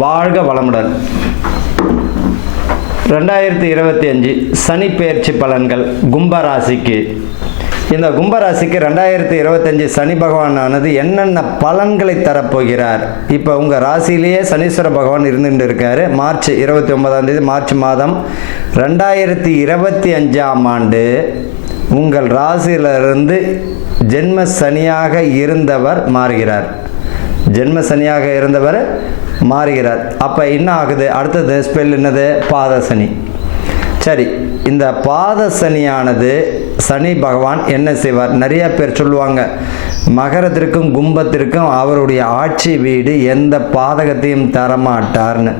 வாழ்க வளமுடன். ரெண்டாயிரத்தி இருபத்தி அஞ்சு சனி பெயர்ச்சி பலன்கள் கும்பராசிக்கு. இந்த கும்பராசிக்கு ரெண்டாயிரத்தி இருபத்தஞ்சு சனி பகவானானது என்னென்ன பலன்களை தரப்போகிறார்? இப்போ உங்கள் ராசியிலேயே சனீஸ்வர பகவான் இருந்துட்டு இருக்காரு. மார்ச் இருபத்தி ஒன்பதாம் தேதி மார்ச் மாதம் ரெண்டாயிரத்தி இருபத்தி அஞ்சாம் ஆண்டு உங்கள் ராசியிலிருந்து ஜென்ம சனியாக இருந்தவர் மாறுகிறார். ஜென்ம சனியாக இருந்தவர் மாறுகிறார். அப்போ என்ன ஆகுது? அடுத்தது ஸ்பெல் என்னது? பாத சனி சரி இந்த பாத சனியானது சனி பகவான் என்ன செய்வார்? நிறைய பேர் சொல்லுவாங்க மகரத்திற்கும் கும்பத்திற்கும் அவருடைய ஆட்சி வீடு எந்த பாதகத்தையும் தரமாட்டார்னு.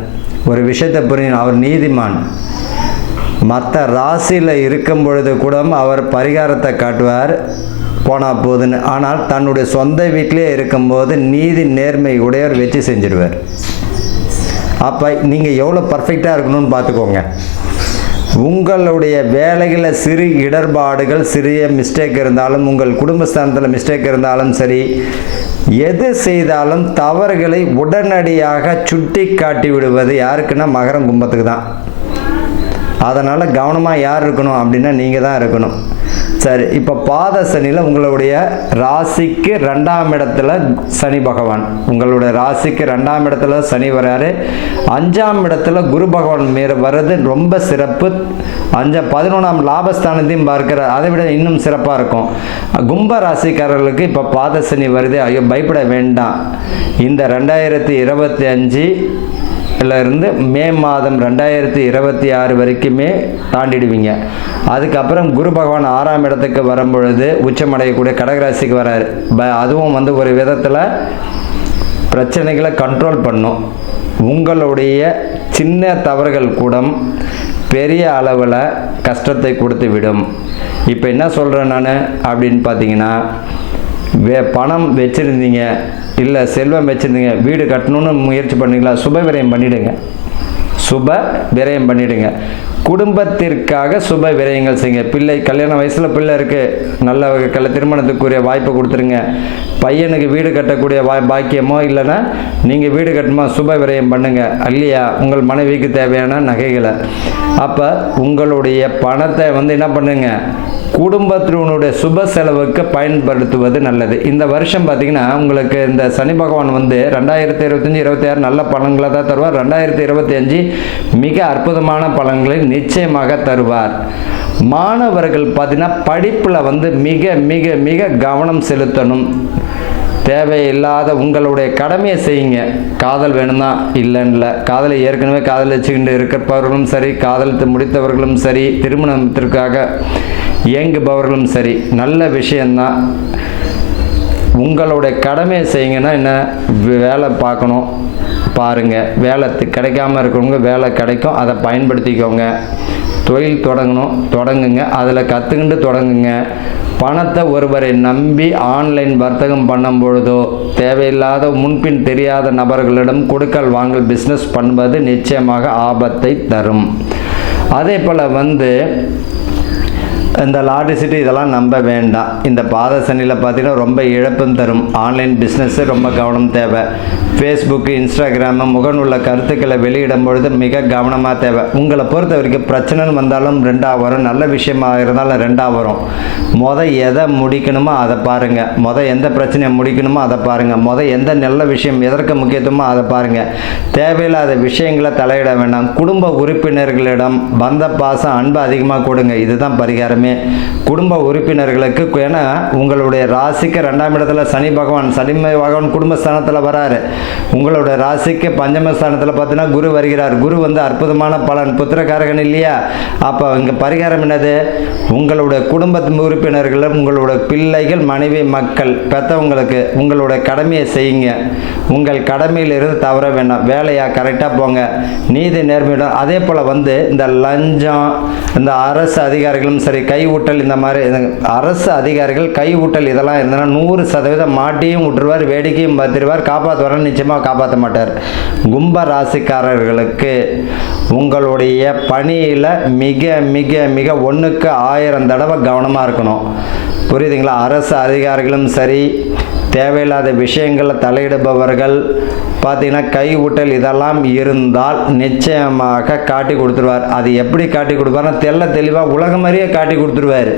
ஒரு விஷயத்தை புரியும் அவர் நீதிமான். மற்ற ராசியில் இருக்கும் பொழுது கூட அவர் பரிகாரத்தை காட்டுவார். போனால் போதுன்னு ஆனால் தன்னுடைய சொந்த வீட்டிலே இருக்கும்போது நீதி நேர்மை உடையவர் வச்சு செஞ்சிருவார் அப்போ நீங்கள் எவ்வளோ பர்ஃபெக்டாக இருக்கணும்னு பார்த்துக்கோங்க. உங்களுடைய வேலைகளில் சிறு இடர்பாடுகள் சிறிய மிஸ்டேக் இருந்தாலும் உங்கள் குடும்பஸ்தானத்தில் மிஸ்டேக் இருந்தாலும் சரி எது செய்தாலும் தவறுகளை உடனடியாக சுட்டி காட்டி விடுவது யாருக்குன்னா மகரம் கும்பத்துக்கு தான். அதனால் கவனமாக யார் இருக்கணும் அப்படின்னா நீங்கள் தான் இருக்கணும். சரி இப்போ பாத சனியில் உங்களுடைய ராசிக்கு ரெண்டாம் இடத்துல சனி பகவான். உங்களுடைய ராசிக்கு ரெண்டாம் இடத்துல சனி வராரு. அஞ்சாம் இடத்துல குரு பகவான் மேல வர்றது ரொம்ப சிறப்பு. அஞ்ச பதினொன்றாம் லாபஸ்தானத்தையும் பார்க்கிறார். அதை விட இன்னும் சிறப்பாக இருக்கும். கும்ப ராசிக்காரர்களுக்கு இப்போ பாத சனி வருது. ஐயோ பயப்பட வேண்டாம். இந்த ரெண்டாயிரத்தி இருபத்தி அஞ்சு இருந்து மே மாதம் ரெண்டாயிரத்தி இருபத்தி ஆறு வரைக்குமே தாண்டிடுவீங்க. அதுக்கப்புறம் குரு பகவான் ஆறாம் இடத்துக்கு வரும்பொழுது உச்சமடையக்கூடிய கடகராசிக்கு வராரு. ப அதுவும் வந்து ஒரு விதத்தில் பிரச்சனைகளை கண்ட்ரோல் பண்ணும். உங்களுடைய சின்ன தவறுகள் கூட பெரிய அளவில் கஷ்டத்தை கொடுத்து விடும். இப்போ என்ன சொல்கிறேன் நான்? அப்படின்னு பார்த்தீங்கன்னா வே பணம் வச்சுருந்தீங்க இல்லை செல்வம் வச்சுருந்தீங்க வீடு கட்டணும்னு முயற்சி பண்ணீங்களா சுப விரயம் பண்ணிவிடுங்க சுப விரயம் பண்ணிவிடுங்க குடும்பத்திற்காக சுப விரயங்கள் செய்யுங்க. பிள்ளை கல்யாண வயசில் பிள்ளை இருக்குது நல்ல கல்ல திருமணத்துக்குரிய வாய்ப்பை கொடுத்துருங்க. பையனுக்கு வீடு கட்டக்கூடிய வா பாக்கியமோ இல்லைன்னா நீங்கள் வீடு கட்டணுமா சுப விரயம் பண்ணுங்கள் இல்லையா? உங்கள் மனைவிக்கு தேவையான நகைகளை. அப்போ உங்களுடைய பணத்தை வந்து என்ன பண்ணுங்க? குடும்பத்தினுடைய சுப செலவுக்கு பயன்படுத்துவது நல்லது. இந்த வருஷம் பார்த்தீங்கன்னா உங்களுக்கு இந்த சனி பகவான் வந்து ரெண்டாயிரத்தி இருபத்தஞ்சி இருபத்தி ஆறு நல்ல பலன்களை தான் தருவார். ரெண்டாயிரத்தி இருபத்தி அஞ்சு மிக அற்புதமான பலன்களை நிச்சயமாக தருவார். மாணவர்கள் பார்த்தீங்கன்னா படிப்பில் வந்து மிக மிக மிக கவனம் செலுத்தணும். தேவையில்லாத உங்களுடைய கடமையை செய்யுங்க. காதல் வேணும்னா இல்லைன்னு இல்லை காதலை ஏற்கனவே காதலிச்சுக்கிட்டு இருக்கிறவர்களும் சரி காதலித்து முடித்தவர்களும் சரி திருமணத்திற்காக இயங்குபவர்களும் சரி நல்ல விஷயந்தான் உங்களுடைய கடமையை செய்யுங்கன்னா என்ன? வேலை பார்க்கணும். பாருங்கள் வேலை கிடைக்காம இருக்கிறவங்க வேலை கிடைக்கும். அதை பயன்படுத்திக்கோங்க. தொழில் தொடங்கணும். தொடங்குங்க. அதில் கற்றுக்கிட்டு தொடங்குங்க. பணத்தை ஒருவரை நம்பி ஆன்லைன் வர்த்தகம் பண்ணும் பொழுதோ தேவையில்லாத முன்பின் தெரியாத நபர்களிடம் கொடுக்கல் வாங்கல் பிஸ்னஸ் பண்ணுவது நிச்சயமாக ஆபத்தை தரும். அதே போல் வந்து இந்த லாட்ரிசிட்டி இதெல்லாம் நம்ப வேண்டாம். இந்த பாத சனியில் பார்த்தீங்கன்னா ரொம்ப இழப்பும் தரும். ஆன்லைன் பிஸ்னஸ்ஸு ரொம்ப கவனம் தேவை. ஃபேஸ்புக்கு இன்ஸ்டாகிராமு முகநூலில் கருத்துக்களை வெளியிடும் பொழுது மிக கவனமாக தேவை. உங்களை பொறுத்த வரைக்கும் பிரச்சனைன்னு வந்தாலும் ரெண்டாக வரும். நல்ல விஷயமாக இருந்தாலும் ரெண்டாக வரும். மொதல் எதை முடிக்கணுமோ அதை பாருங்கள் மொதல் எந்த பிரச்சனையை முடிக்கணுமோ அதை பாருங்கள் மொதல் எந்த நல்ல விஷயம் எதற்கு முக்கியத்துவமோ அதை பாருங்கள் தேவையில்லாத விஷயங்களை தலையிட வேண்டாம். குடும்ப உறுப்பினர்களிடம் பந்த பாசம் அன்பு அதிகமாக கொடுங்க. இதுதான் பரிகாரம். குடும்ப உறுப்பினர்களுக்கு ஏன்னா உங்களுடைய ராசிக்கு ரெண்டாம் இடத்துல சனி பகவான் சனி பகவான் குடும்பஸ்தானத்தில் வராரு. உங்களுடைய ராசிக்கு பஞ்சமஸ்தானத்தில் பார்த்தீங்கன்னா குரு வருகிறார். குரு வந்து அற்புதமான பலன் புத்திரக்காரகன் இல்லையா? அப்போ இங்கே பரிகாரம் என்னது? உங்களுடைய குடும்ப உறுப்பினர்கள் உங்களுடைய பிள்ளைகள் மனைவி மக்கள் பெற்றவங்களுக்கு உங்களுடைய கடமையை செய்யுங்க. உங்கள் கடமையிலிருந்து தவற வேண்டாம். வேலையாக கரெக்டாக போங்க. நீதி நேர்மையிடம் அதே போல் வந்து இந்த லஞ்சம் இந்த அரசு அதிகாரிகளும் சரி கைவூட்டல் இந்த மாதிரி அரசு அதிகாரிகள் கைவூட்டல் இதெல்லாம் இருந்ததுன்னா நூறு சதவீதம் மாட்டியும் விட்டுருவார் வேடிக்கையும் பார்த்துருவார் காப்பாற்றுவார் நிச்சயமாக காப்பாற்ற மாட்டார். கும்ப ராசிக்காரர்களுக்கு உங்களுடைய பணியில் மிக மிக மிக ஒன்றுக்கு ஆயிரம் தடவை கவனமாக இருக்கணும். புரியுதுங்களா? அரசு அதிகாரிகளும் சரி தேவையில்லாத விஷயங்களில் தலையிடுபவர்கள் பார்த்தீங்கன்னா கை ஊட்டல் இதெல்லாம் இருந்தால் நிச்சயமாக காட்டி கொடுத்துருவார். அது எப்படி காட்டி கொடுப்பாருன்னா தெள்ள தெளிவாக உலகம் மாதிரியே காட்டி கொடுத்துருவார்.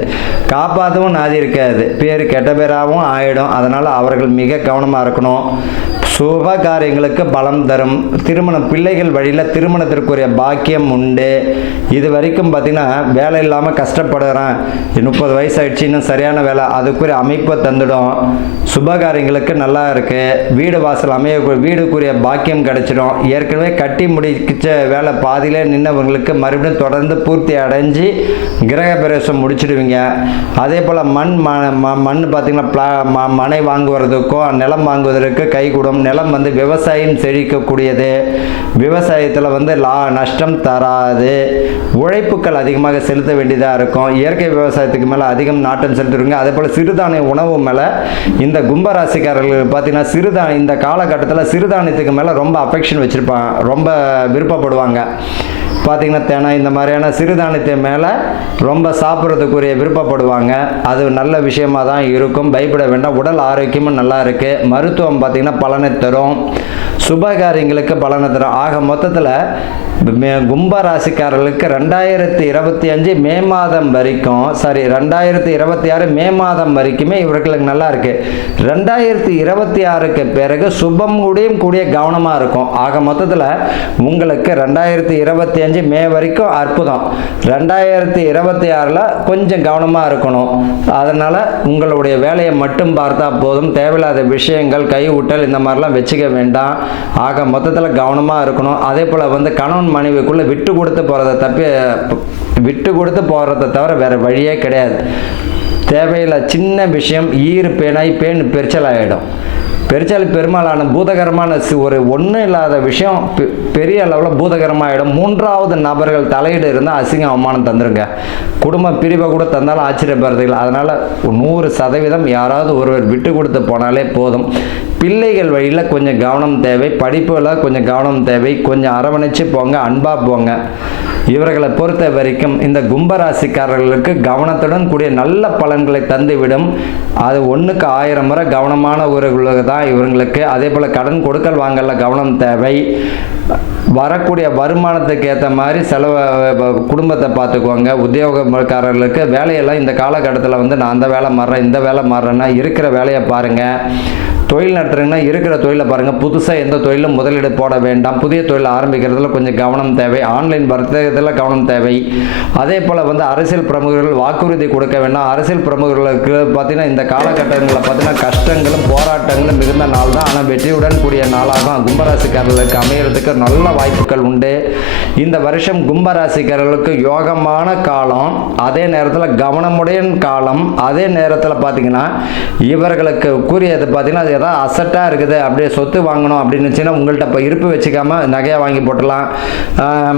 காப்பாற்றவும் நாதி இருக்காது. பேர் கெட்ட பேராகவும் ஆகிடும் அதனால் அவர்கள் மிக கவனமாக இருக்கணும். சுப காரியங்களுக்கு பலம் தரும். திருமணம் பிள்ளைகள் வழியில் திருமணத்திற்குரிய பாக்கியம் உண்டு. இது வரைக்கும் பார்த்தீங்கன்னா வேலை இல்லாமல் கஷ்டப்படுறேன். முப்பது வயசு ஆயிடுச்சு இன்னும் சரியான வேலை. அதுக்குரிய அமைப்பை தந்துடும். சுப காரியங்களுக்கு நல்லா இருக்குது வீடு வாசல் அமைய வீடுக்குரிய பாக்கியம் கிடைச்சிடும். ஏற்கனவே கட்டி முடிச்ச வேலை பாதியிலே நின்னவங்களுக்கு மறுபடியும் தொடர்ந்து பூர்த்தி அடைஞ்சு கிரக பிரவேசம் முடிச்சிடுவீங்க. அதே போல் மண் ம ம- மண் பார்த்திங்கன்னா பிளா ம மனை வாங்குவதற்கும் நிலம் வாங்குவதற்கு கைகூடும் நிலம் வந்து விவசாயம் செழிக்கக்கூடியது. விவசாயத்தில் வந்து லா நஷ்டம் தராது. உழைப்புக்கள் அதிகமாக செலுத்த வேண்டியதாக இருக்கும். இயற்கை விவசாயத்துக்கு மேலே அதிகம் நாட்டம் செலுத்துவீங்க அதே போல் சிறுதானிய உணவு மேலே இந்த கும்பராசிக்காரர்கள் பார்த்தீங்கன்னா சிறுதானிய இந்த காலகட்டத்தில் சிறுதானியத்துக்கு மேலே ரொம்ப அஃபெக்ஷன் வச்சுருப்பாங்க ரொம்ப விருப்பப்படுவாங்க. பார்த்திங்கன்னா தேனா இந்த மாதிரியான சிறுதானியத்தை மேலே ரொம்ப சாப்பிட்றதுக்குரிய விருப்பப்படுவாங்க. அது நல்ல விஷயமா தான் இருக்கும். பயப்பட வேண்டாம். உடல் ஆரோக்கியமும் நல்லா இருக்குது மருத்துவம் பார்த்திங்கன்னா பலனை தரும். சுபகாரியங்களுக்கு பலனை தரும் ஆக மொத்தத்தில் கும்ப ராசிக்காரர்களுக்கு ரெண்டாயிரத்தி இருபத்தி அஞ்சு மே மாதம் வரைக்கும் சாரி ரெண்டாயிரத்தி இருபத்தி ஆறு மே மாதம் வரைக்குமே இவர்களுக்கு நல்லா இருக்கு. ரெண்டாயிரத்தி இருபத்தி ஆறுக்கு பிறகு சுபம் கூடியும் கூடிய கவனமாக இருக்கும். ஆக மொத்தத்தில் உங்களுக்கு ரெண்டாயிரத்தி இருபத்தி அஞ்சு மே வரைக்கும் அற்புதம். ரெண்டாயிரத்தி இருபத்தி ஆறில் கொஞ்சம் கவனமாக இருக்கணும். அதனால் உங்களுடைய வேலையை மட்டும் பார்த்தா போதும். தேவையில்லாத விஷயங்கள் கைவிட்டல் இந்த மாதிரிலாம் வச்சுக்க வேண்டாம். ஆக மொத்தத்தில் கவனமாக இருக்கணும். அதே போல் வந்து கணவன் மனைவிக்குள்ளே விட்டு கொடுத்து போகிறத தப்பி விட்டு கொடுத்து போகிறத தவிர வேறு வழியே கிடையாது. தேவையில்லை. சின்ன விஷயம் ஈறு பேனாய் பேன் பெரிச்சல் ஆகிடும் பெருச்சாலி பெருமாளான பூதகரமான ஒரு ஒன்றும் இல்லாத விஷயம் பெ- பெரிய அளவில் பூதகரமாகிடும் மூன்றாவது நபர்கள் தலையீடு இருந்தால் அசிங்கம் அவமானம் தந்துருங்க. குடும்ப பிரிவை கூட தந்தாலும் ஆச்சரியப்படுறதில்லை அதனால் நூறு சதவீதம் யாராவது ஒருவர் விட்டு கொடுத்து போனாலே போதும். பிள்ளைகள் வழியில் கொஞ்சம் கவனம் தேவை. படிப்புல கொஞ்சம் கவனம் தேவை. கொஞ்சம் அரவணைச்சு போங்க அன்பாக போங்க. இவர்களை பொறுத்த வரைக்கும் இந்த கும்பராசிக்காரர்களுக்கு கவனத்துடன் கூடிய நல்ல பலன்களை தந்துவிடும். அது ஒன்றுக்கு ஆயிரம் முறை கவனமான ஒரு தான் இவங்களுக்கு அதே போல் கடன் கொடுக்கல் வாங்கல கவனம் தேவை. வரக்கூடிய வருமானத்துக்கு ஏற்ற மாதிரி செலவு குடும்பத்தை பார்த்துக்குவாங்க உத்தியோகக்காரர்களுக்கு வேலையெல்லாம் இந்த காலகட்டத்தில் வந்து நான் அந்த வேலை மாறுறேன் இந்த வேலை மாறுறேன்னா இருக்கிற வேலையை பாருங்கள் தொழில் நடத்துறீங்கன்னா இருக்கிற தொழிலை பாருங்கள் புதுசாக எந்த தொழிலும் முதலீடு போட வேண்டாம். புதிய தொழில் ஆரம்பிக்கிறதுல கொஞ்சம் கவனம் தேவை. ஆன்லைன் வர்த்தகத்தில் கவனம் தேவை. அதே போல் வந்து அரசியல் பிரமுகர்கள் வாக்குறுதி கொடுக்க வேண்டாம். அரசியல் பிரமுகர்களுக்கு பார்த்தீங்கன்னா இந்த காலகட்டங்களில் பார்த்தீங்கன்னா கஷ்டங்களும் போராட்டங்களும் மிகுந்த நாள் தான். ஆனால் வெற்றியுடன் கூடிய நாளாக கும்பராசிக்காரர்களுக்கு அமையறதுக்கு நல்ல வாய்ப்புகள் உண்டு. இந்த வருஷம் கும்பராசிக்காரர்களுக்கு யோகமான காலம். அதே நேரத்தில் கவனமுடைய காலம். அதே நேரத்தில் பார்த்தீங்கன்னா இவர்களுக்கு கூறியது பார்த்தீங்கன்னா அது ஏதாவது அசட்டாக இருக்குது அப்படியே சொத்து வாங்கணும் அப்படின்னு வச்சுன்னா உங்கள்கிட்ட இப்போ இருப்பு வச்சுக்காம நகையை வாங்கி போட்டலாம்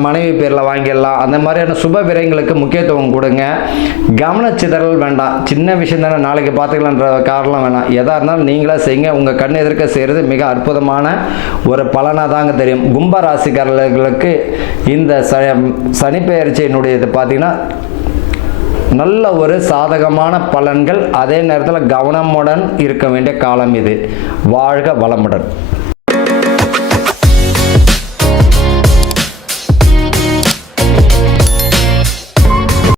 மனைவி பேரில் வாங்கிடலாம். அந்த மாதிரியான சுப விரயங்களுக்கு முக்கியத்துவம் கொடுங்க. கவனச்சிதறல் வேண்டாம். சின்ன விஷயம் தானே நாளைக்கு பார்த்துக்கலான்ற காரணம் வேணாம். எதாக இருந்தாலும் நீங்களே செய்யுங்க. உங்கள் கண் எதிர்க்க செய்கிறது மிக அற்புதமான ஒரு பலனாக தாங்க தெரியும். கும்ப ராசிக்காரர்களுக்கு இந்த ச சனிப்பெயர்ச்சியினுடைய இது பார்த்தீங்கன்னா நல்ல ஒரு சாதகமான பலன்கள் அதே நேரத்தில் கவனமுடன் இருக்க வேண்டிய காலம் இது. வாழ்க வளமுடன்.